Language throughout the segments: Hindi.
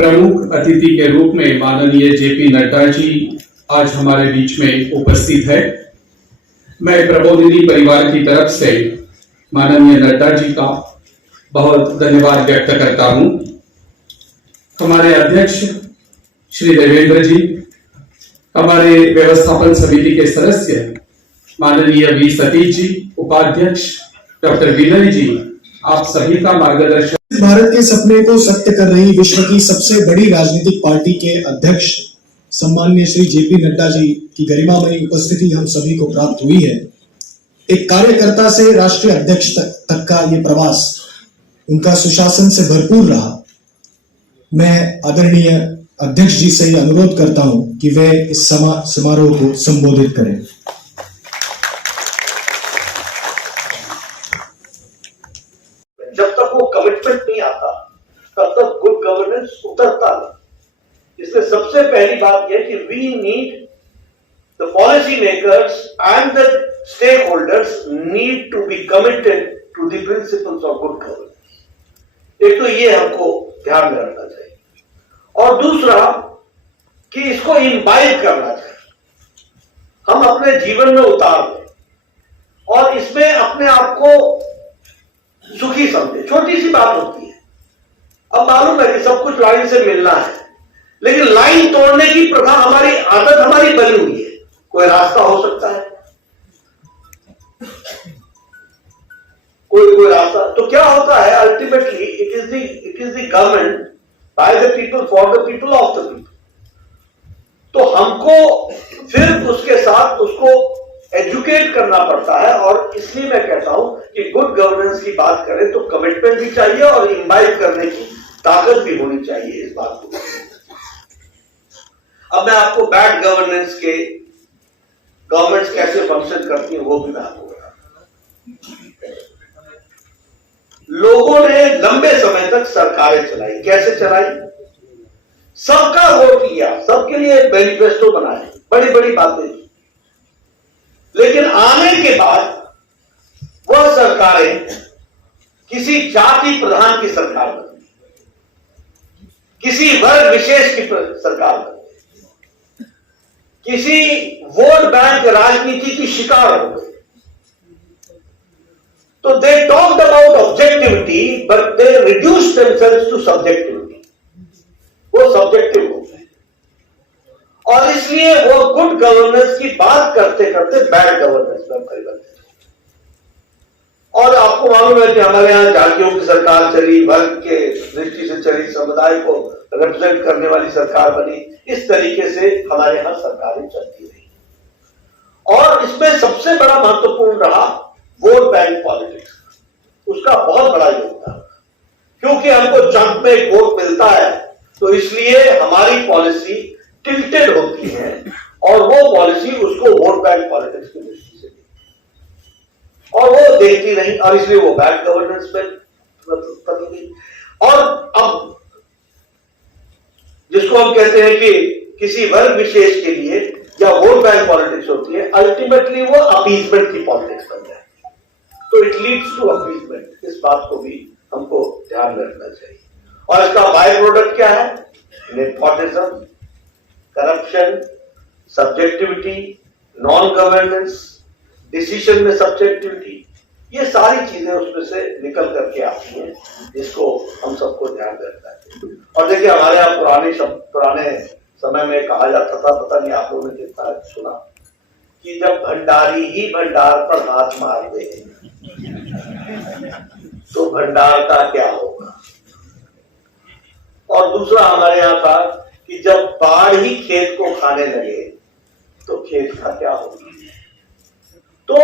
प्रमुख अतिथि के रूप में माननीय जेपी नड्डा जी आज हमारे बीच में उपस्थित है। मैं प्रबोधिनी परिवार की तरफ से माननीय नड्डा जी का बहुत धन्यवाद व्यक्त करता हूं। हमारे अध्यक्ष श्री देवेंद्र जी, हमारे व्यवस्थापन समिति के सदस्य माननीय वी सतीश जी, उपाध्यक्ष डॉक्टर विनय जी, आप सभी का मार्गदर्शन। भारत के सपने को सत्य कर रही विश्व की सबसे बड़ी राजनीतिक पार्टी के अध्यक्ष सम्माननीय श्री जेपी नड्डा जी की गरिमामयी उपस्थिति हम सभी को प्राप्त हुई है। एक कार्यकर्ता से राष्ट्रीय अध्यक्ष तक का ये प्रवास उनका सुशासन से भरपूर रहा। मैं आदरणीय अध्यक्ष जी से अनुरोध करता हूं कि वे इस समारोह को संबोधित करें। जब तक वो कमिटमेंट नहीं आता तब तक गुड गवर्नेंस उतरता नहीं। इसलिए सबसे पहली बात यह कि we need the policy makers and the stakeholders need to be committed to the principles of good governance. एक तो ये हमको ध्यान में रखना चाहिए और दूसरा कि इसको इम्बाइब करना चाहिए, हम अपने जीवन में उतार दें और इसमें अपने आप को सुखी समझे। छोटी सी बात होती है, अब मालूम है कि सब कुछ लाइन से मिलना है, लेकिन लाइन तोड़ने की प्रथा हमारी आदत हमारी बनी हुई है। कोई रास्ता हो सकता है, कोई रास्ता, तो क्या होता है ultimately it is the government by the people for the people of the people. तो हमको फिर उसके साथ उसको एजुकेट करना पड़ता है और इसलिए मैं कहता हूं कि गुड गवर्नेंस की बात करें तो कमिटमेंट भी चाहिए और इम्बाइब करने की ताकत भी होनी चाहिए इस बात को। अब मैं आपको बैड गवर्नेंस के गवर्नमेंट्स कैसे फंक्शन करती है वो भी मैं आपको बताता हूं। लोगों ने लंबे समय तक सरकारें चलाई, कैसे चलाई? सबका वोट लिया, सबके लिए मैनिफेस्टो बनाए, बड़ी बड़ी बातें की, लेकिन आने के बाद वह सरकारें किसी जाति प्रधान की सरकार बनी, किसी वर्ग विशेष की सरकार बनी, किसी वोट बैंक राजनीति की शिकार हो गई। तो they talked about objectivity but they reduced themselves to subjectivity. वो सब्जेक्टिव हो गए और इसलिए वो गुड गवर्नेंस की बात करते करते बैड गवर्नेंस में परिवर्तित हो। और आपको मालूम है कि हमारे यहां जातियों की सरकार चली, वर्ग के दृष्टि से चली, समुदाय को रिप्रेजेंट करने वाली सरकार बनी। इस तरीके से हमारे यहां सरकारें चलती रही और इसमें सबसे बड़ा महत्वपूर्ण रहा वोट बैंक पॉलिटिक्स। उसका बहुत बड़ा योगदान, क्योंकि हमको चंक में एक वोट मिलता है तो इसलिए हमारी पॉलिसी टिल्टेड होती है और वो पॉलिसी उसको वोट बैंक पॉलिटिक्स की दृष्टि से और वो देखती नहीं और इसलिए वो बैड गवर्नेंस में बदल गई। और अब जिसको हम कहते हैं कि किसी वर्ग विशेष के लिए या वोट बैंक पॉलिटिक्स होती है, अल्टीमेटली वो अपीजमेंट की पॉलिटिक्स बन जाए, तो इट लीड्स टू अपीजमेंट। इस बात को भी हमको ध्यान में रखना चाहिए। और इसका बाय प्रोडक्ट क्या है? Nepotism, corruption, subjectivity, non governance, decision में सब्जेक्टिविटी, ये सारी चीजें उसमें से निकल करके आती हैं, जिसको हम सबको ध्यान रखना चाहिए। और देखिए हमारे यहाँ पुराने समय में कहा जाता था, पता नहीं आप लोगों ने कितना सुना, कि जब भंडारी ही भंडार पर हाथ मार दे तो भंडार का क्या होगा। और दूसरा हमारे यहां था कि जब बाढ़ ही खेत को खाने लगे तो खेत का क्या होगा। तो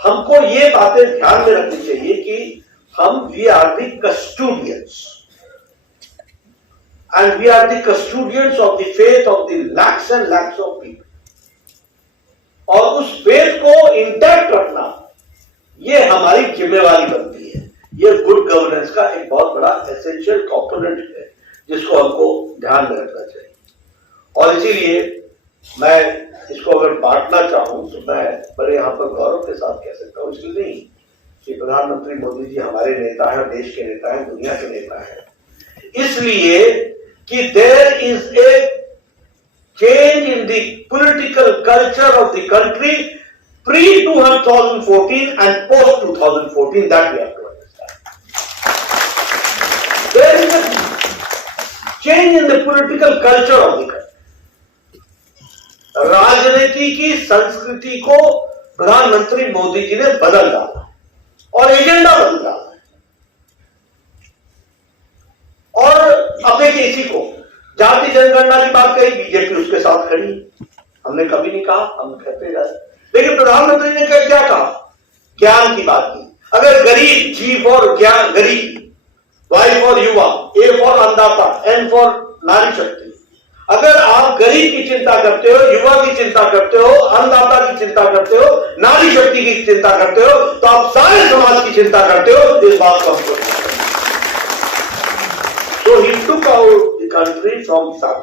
हमको ये बातें ध्यान में रखनी चाहिए कि हम we are the custodians and we are the custodians of the faith of the lakhs and lakhs of people. और उस फेथ को इंटैक्ट रखना ये हमारी जिम्मेवारी बनती है। ये गुड गवर्नेंस का एक बहुत बड़ा एसेंशियल कंपोनेंट है जिसको हमको ध्यान में रखना चाहिए। और इसीलिए मैं इसको अगर बांटना चाहूं तो मैं बड़े यहां पर गौरव के साथ कह सकता हूं, इसलिए नहीं कि प्रधानमंत्री मोदी जी हमारे नेता हैं, देश के नेता हैं, दुनिया के नेता हैं, इसलिए कि there is a change in the political culture of the country pre 2014 and post 2014, that we have to understand. There is a change in the political culture of the country. राजनीति की संस्कृति को प्रधानमंत्री मोदी जी ने बदल डाला और एजेंडा बदल डाला. और अब देखिए, इसी को जाति जनगणना की बात कही, बीजेपी उसके साथ खड़ी. हमने कभी नहीं कहा, हम कहते रहे, लेकिन प्रधानमंत्री ने क्या कहा? ज्ञान की बात की. अगर गरीब, जी फॉर ज्ञान, गरीब, वाई फॉर युवा, ए फॉर अन्नदाता, एन फॉर नारी शक्ति. अगर आप गरीब की चिंता करते हो, युवा की चिंता करते हो, अन्नदाता की चिंता करते हो, नारी शक्ति की चिंता करते हो, तो आप सारे समाज की चिंता करते हो. इस बात को हमको, so he took out the country from some,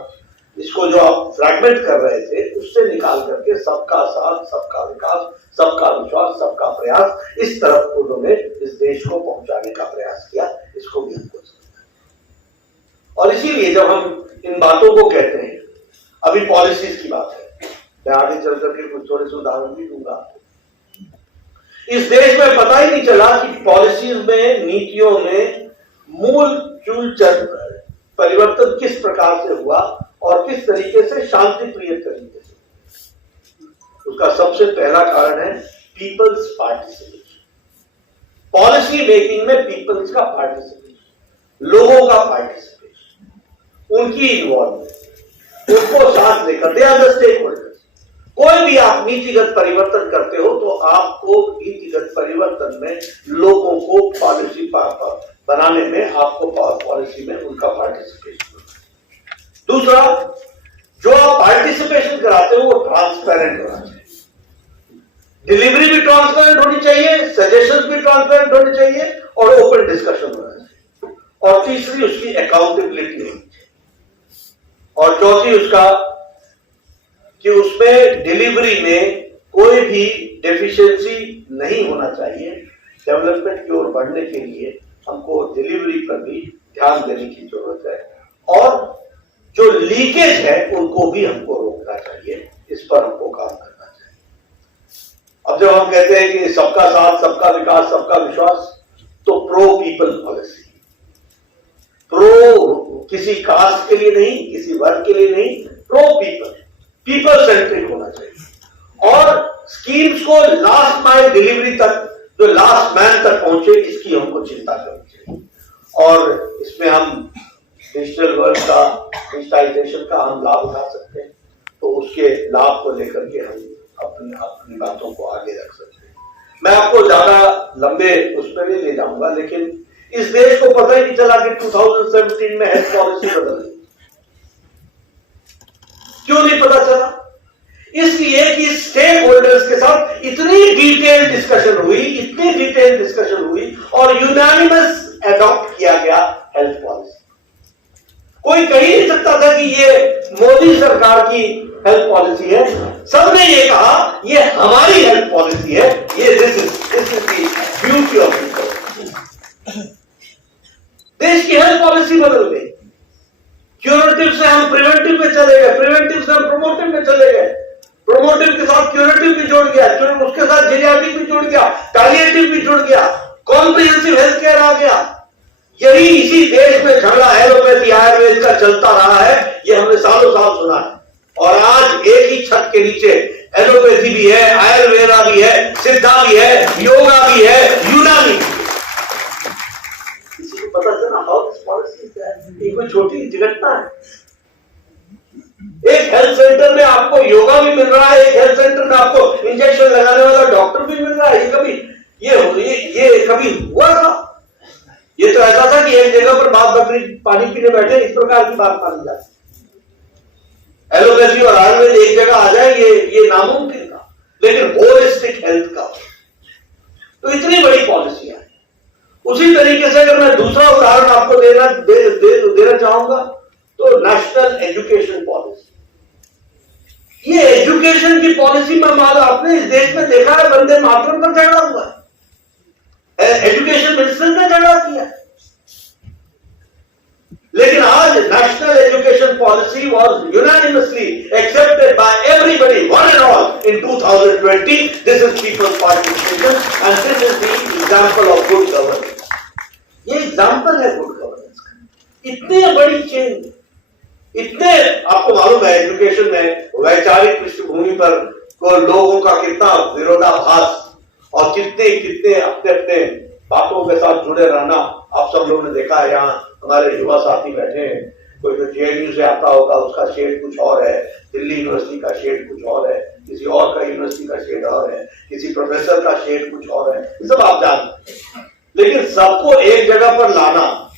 इसको जो आप फ्रैगमेंट कर रहे थे उससे निकाल करके सबका साथ, सबका विकास, सबका विश्वास, सबका प्रयास, इस तरफ उन्होंने इस देश को पहुंचाने का प्रयास किया. इसको भी हमको समझना है. और इसीलिए जब हम इन बातों को कहते हैं, अभी पॉलिसीज की बात है, मैं आगे चल करके कुछ थोड़े से उदाहरण भी दूंगा. इस देश में पता ही नहीं चला कि पॉलिसीज में, नीतियों में मूल चूल परिवर्तन किस प्रकार से हुआ और किस तरीके से शांति प्रिय तरीके से. उसका सबसे पहला कारण है पीपल्स पार्टिसिपेशन. पॉलिसी मेकिंग में पीपल्स का पार्टिसिपेशन, लोगों का पार्टिसिपेशन, उनकी इन्वॉल्वमेंट, उनको साथ लेकर, they are the stakeholders. कोई भी आप नीतिगत परिवर्तन करते हो तो आपको नीतिगत परिवर्तन में लोगों को पॉलिसी बनाने में, आपको पॉलिसी में उनका पार्टिसिपेशन. दूसरा, जो आप पार्टिसिपेशन कराते हो वो ट्रांसपेरेंट होना चाहिए. डिलीवरी भी ट्रांसपेरेंट होनी चाहिए, सजेशंस भी ट्रांसपेरेंट होने चाहिए और ओपन डिस्कशन होना चाहिए. और तीसरी, उसकी अकाउंटेबिलिटी होनी चाहिए. और चौथी उसका कि उसमें डिलीवरी में कोई भी डेफिशिएंसी नहीं होना चाहिए. डेवलपमेंट की ओर बढ़ने के लिए हमको डिलीवरी पर भी ध्यान देने की जरूरत है और जो लीकेज है उनको भी हमको रोकना चाहिए. इस पर हमको काम करना चाहिए. अब जब हम कहते हैं कि सबका साथ, सबका विकास, सबका विश्वास, तो प्रो पीपल पॉलिसी, प्रो किसी कास्ट के लिए नहीं, किसी वर्ग के लिए नहीं, प्रो पीपल, पीपल सेंट्रिक होना चाहिए. और स्कीम्स को लास्ट माइल डिलीवरी तक, जो लास्ट मैन तक पहुंचे, इसकी हमको चिंता करनी चाहिए. और इसमें हम डिजिटल वर्ल्ड का, डिजिटाइजेशन का हम लाभ उठा सकते हैं, तो उसके लाभ को लेकर के हम अपनी बातों को आगे रख सकते हैं. मैं आपको ज्यादा लंबे उस पर नहीं ले जाऊंगा, लेकिन इस देश को पता ही नहीं चला कि 2017 में हेल्थ पॉलिसी बदल गई. क्यों नहीं पता चला? इसलिए कि स्टेक होल्डर्स के साथ इतनी डिटेल डिस्कशन हुई और यूनानिमस एडॉप्ट किया गया हेल्थ पॉलिसी. कोई कह ही नहीं सकता था कि ये मोदी सरकार की हेल्थ पॉलिसी है. सबने ये कहा ये हमारी हेल्थ पॉलिसी है, ये this is the beauty of people. देश की हेल्थ पॉलिसी बदल गई. क्यूरेटिव से हम प्रिवेंटिव में चले गए, प्रिवेंटिव से हम प्रोमोटिव में चले गए, प्रोमोटिव के साथ क्यूरेटिव भी जुड़ गया, उसके साथ जेरियाट्रिक भी जुड़ गया, पैलिएटिव भी जुड़ गया, कॉम्प्रिहेंसिव हेल्थ केयर आ गया. यही इसी देश में झगड़ा एलोपैथी आयुर्वेद का चलता रहा है, ये हमने सालों साल सुना है. और आज एक ही छत के नीचे एलोपैथी भी है, आयुर्वेदा भी है, सिद्धा भी है, योगा भी है, यूनानी भी है. किसी को पता चला हाउ दिस पॉलिसी है? ये कोई छोटी घटना है. एक हेल्थ सेंटर में आपको योगा भी मिल रहा है, एक हेल्थ सेंटर में आपको इंजेक्शन लगाने वाला डॉक्टर भी मिल रहा है. ये कभी हुआ था? ये तो ऐसा था कि एक जगह पर बाप बकरी पानी पीने बैठे, इस प्रकार की बात मानी जाती. एलोपैथी और आयुर्वेद एक जगह आ जाए, ये नामुमकिन था. लेकिन होलिस्टिक हेल्थ का तो इतनी बड़ी पॉलिसियां है. उसी तरीके से अगर मैं दूसरा उदाहरण आपको देना चाहूंगा तो नेशनल एजुकेशन पॉलिसी. ये एजुकेशन की पॉलिसी में मालूम आपने इस देश में देखा है, वंदे मातरम पर झगड़ा हुआ है, एजुकेशन मिनिस्टर ने झगड़ा किया. लेकिन आज national education policy was unanimously accepted by everybody one and all in 2020. This is peoples participation and this is the example of good governance. ये एग्जांपल है गुड गवर्नेंस का. इतनी बड़ी चेंज, इतने आपको मालूम है एजुकेशन में वैचारिक पृष्ठभूमि पर को लोगों का कितना विरोधाभास और कितने कितने अपने अपने बातों के साथ जुड़े रहना आप सब लोगों ने देखा है. यहाँ हमारे युवा साथी बैठे हैं, कोई जो जेएनयू से आता होगा उसका शेड कुछ और है, दिल्ली यूनिवर्सिटी का शेड कुछ और है, किसी और का यूनिवर्सिटी का शेड और है, किसी प्रोफेसर का शेड कुछ और है, ये सब आप जानते हैं. लेकिन सबको एक जगह पर लाना,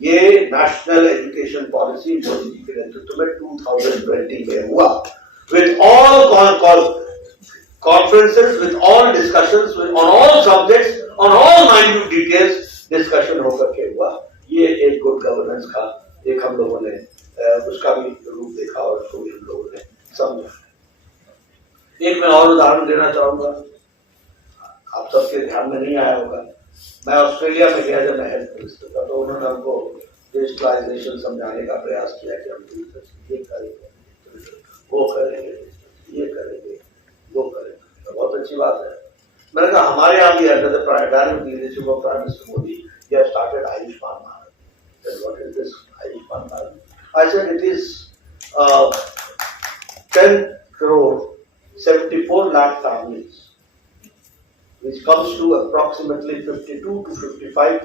ये national education policy Modi ji के नेतृत्व में 2020 में हुआ. With all conferences, with all discussions, on all subjects, on all minute details, discussion होकर के हुआ. ये एक गुड गवर्नेंस का एक हम लोगों ने उसका भी रूप देखा और उसको भी हम लोगों ने समझा. एक मैं और उदाहरण देना चाहूंगा, आप सबके ध्यान में नहीं आया होगा. मैं ऑस्ट्रेलिया में गया जब मैं हेल्थ मिनिस्टर था, तो उन्होंने हमको डिजिटलाइजेशन समझाने का प्रयास किया कि हम ये करेंगे, वो करेंगे, ये करेंगे, वो करेंगे. बहुत अच्छी बात है. मैंने कहा हमारे यहाँ भी under the direct leadership of prime minister Modi we have started Ayushman Bharat. What is this Ayushman Bharat? I said it is 10 crore 74 lakh families, which comes to approximately 52 to 55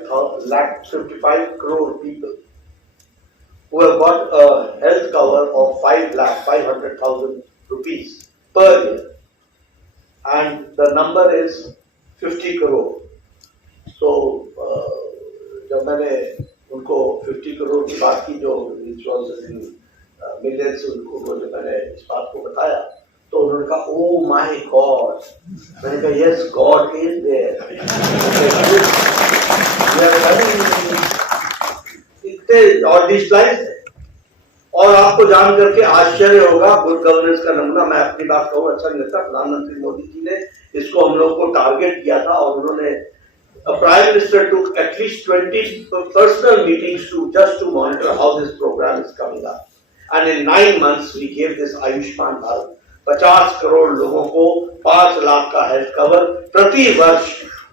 crore people who have got a health cover of 5,500,000 rupees per year. And the number is 50 crore. So, जब मैंने उनको 50 करोड़ की बात की, जो मिलियंस उनको जब मैंने इस बात को बताया, तो उन्होंने कहा ओह माय गॉड. मैंने कहा यस गॉड इज देयर. इतने और डिजिटलाइज है. और आपको जान करके आश्चर्य होगा, गुड गवर्नेंस का नमूना मैं अपनी बात कहूँ अच्छा नहीं लगता, प्रधानमंत्री मोदी जी ने इसको हम लोग को टारगेट किया था और उन्होंने prime minister took at least 20 personal meetings to monitor how this program is coming up. And in 9 months we gave this Ayushman Bharat. 50 crore लोगों को 5 लाख का हेल्थ कवर प्रति वर्ष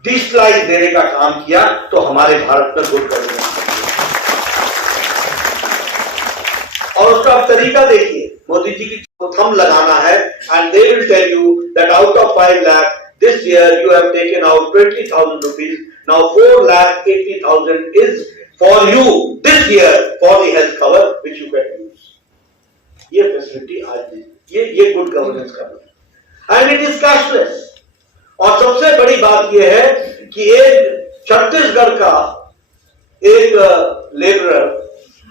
डिजिटलाइज देने का काम किया. तो हमारे भारत में गुड गवर्नेंस और उसका तरीका देखिए. मोदी जी की थंब लगाना है and they will tell you that out of 5 lakh this year you have taken out 20,000 rupees. Now 4,80,000 is for you this year for the health cover which you can use. ये फैसिलिटी आज ये गुड गवर्नेंस का है एंड इट इज कैशलेस. और सबसे बड़ी बात यह है कि एक छत्तीसगढ़ का एक लेबरर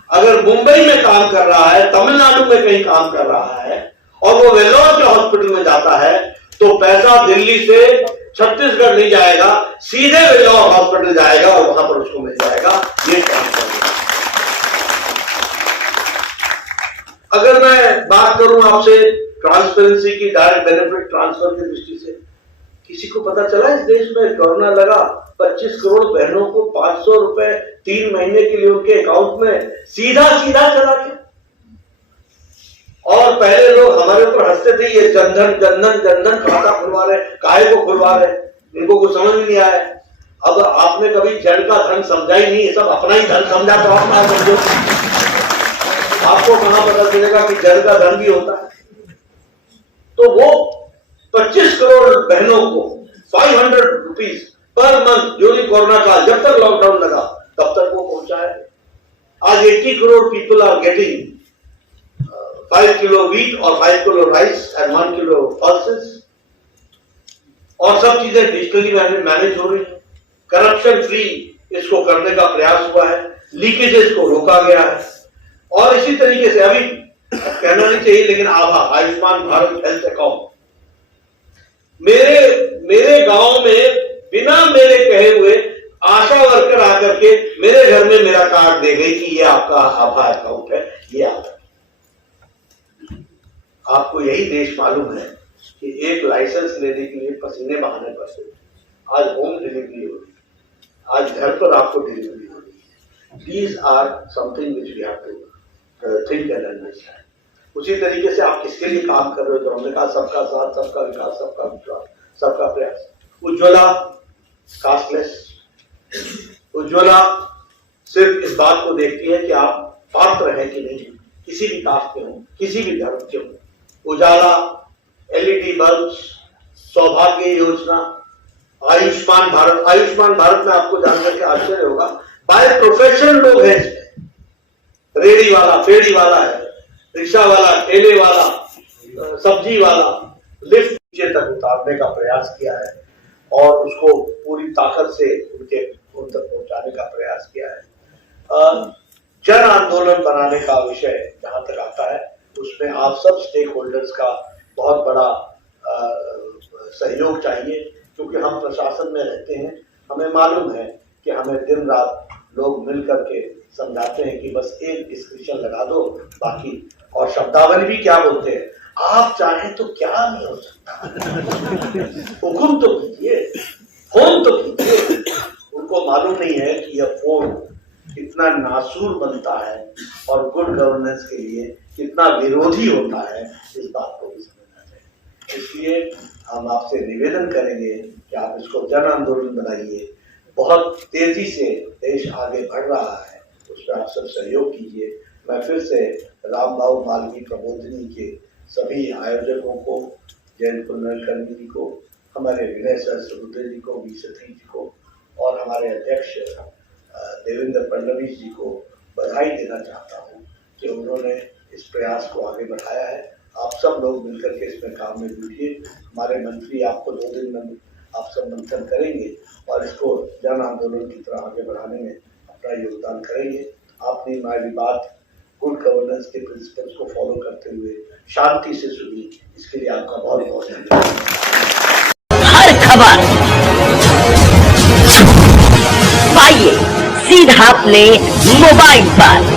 अगर मुंबई में काम कर रहा है, तमिलनाडु में कहीं काम कर रहा है और वो वेल्लोर के हॉस्पिटल में जाता है, तो पैसा दिल्ली से छत्तीसगढ़ नहीं जाएगा, सीधे वेल्लोर हॉस्पिटल जाएगा और वहां पर उसको मिल जाएगा. ये काम करेगा. अगर मैं बात करूं आपसे ट्रांसपेरेंसी की, डायरेक्ट बेनिफिट ट्रांसफर की दृष्टि से, किसी को पता चला इस देश में कोरोना लगा 25 करोड़ बहनों को 500 रुपए 3 महीने के लिए उनके अकाउंट में सीधा चला गया. और पहले लोग हमारे ऊपर हंसते थे, ये जनधन खाता खुलवा रहे, काहे को खुलवा रहे, इनको कुछ समझ नहीं आया. अब आपने कभी जड़ का धन समझा ही नहीं, सब अपना ही धन समझा. तो आप ना समझो, आपको कहां पता चलेगा कि जड़ का धन भी होता है. तो वो 25 करोड़ बहनों को 500 rupees per month during corona काल, जब तक लॉकडाउन लगा तब तक वो पहुंचा है. आज 80 crore people are getting 5 kilo wheat और 5 kilo rice and 1 kilo pulses. और सब चीजें डिजिटली मैनेज हो रही है. करप्शन फ्री इसको करने का प्रयास हुआ है, लीकेजेस को रोका गया है. और इसी तरीके से अभी कहना नहीं चाहिए लेकिन आयुष्मान भारत हेल्थ अकाउंट मेरे गांव में बिना मेरे कहे हुए आशा वर्कर आकर के मेरे घर में मेरा कार्ड दे गई कि ये आपका आभा अकाउंट है, ये आपका. आपको यही देश मालूम है कि एक लाइसेंस लेने के लिए पसीने बहाने पड़ते. आज होम डिलीवरी हो रही है, आज घर पर आपको डिलीवरी हो रही है. These are something which we have to think and understand. उसी तरीके से आप किसके लिए काम कर रहे हो, तो हमने कहा सबका साथ, सबका विकास, सबका विश्वास, सबका प्रयास। उज्ज्वला कास्टलेस, उज्ज्वला सिर्फ इस बात को देखती है कि आप पात्र हैं कि नहीं, किसी भी कास्ट के हो, किसी भी धर्म के हो। उजाला, एलईडी बल्ब, सौभाग्य योजना, आयुष्मान भारत। आयुष्मान भारत में आपको जानकर के आश्चर्य होगा, बाय प्रोफेशन लोग हैं इसमें। रेडी वाला, फेड़ी वाला है, रिक्शा वाला, ठेले वाला, सब्जी वाला, लिफ्ट नीचे तक उतारने का प्रयास किया है और उसको पूरी ताकत से उन तक पहुंचाने का प्रयास किया है। जन आंदोलन बनाने का विषय जहां तक आता है, उसमें आप सब स्टेक होल्डर्स का बहुत बड़ा सहयोग चाहिए, क्योंकि हम प्रशासन में रहते हैं, हमें मालूम है कि हमें दिन रात लोग मिल करके समझाते हैं कि बस एक डिस्क्रिप्शन लगा दो, बाकी और शब्दावली भी क्या बोलते हैं, आप चाहें तो क्या नहीं हो सकता, हुक्म तो कीजिए, फोन तो कीजिए। उनको मालूम नहीं है कि यह फोन कितना नासूर बनता है और गुड गवर्नेंस के लिए कितना विरोधी होता है, इस बात को भी समझना चाहिए। इसलिए हम आपसे निवेदन करेंगे कि आप इसको जन आंदोलन बनाइए। बहुत तेजी से देश आगे बढ़ रहा है, उसमें आप सब सहयोग कीजिए। मैं फिर से रामबाबू मालवीय प्रबोधिनी के सभी आयोजकों को, जयंत कुलकर्णी जी को, हमारे विनय सहस्रबुद्धे जी को, वी सतीश जी को और हमारे अध्यक्ष देवेंद्र फडणवीस जी को बधाई देना चाहता हूँ कि उन्होंने इस प्रयास को आगे बढ़ाया है। आप सब लोग मिलकर के इसमें काम में जुटिए। हमारे मंत्री आपको 2 दिन में आप सब मंथन करेंगे और इसको जन आंदोलन की तरह आगे बढ़ाने में अपना योगदान करेंगे। आपने हमारी बात गुड गवर्नेंस के प्रिंसिपल्स को फॉलो करते हुए शांति से सुनी, इसके लिए आपका बहुत बहुत धन्यवाद। हर खबर पाइए सीधा अपने मोबाइल पर।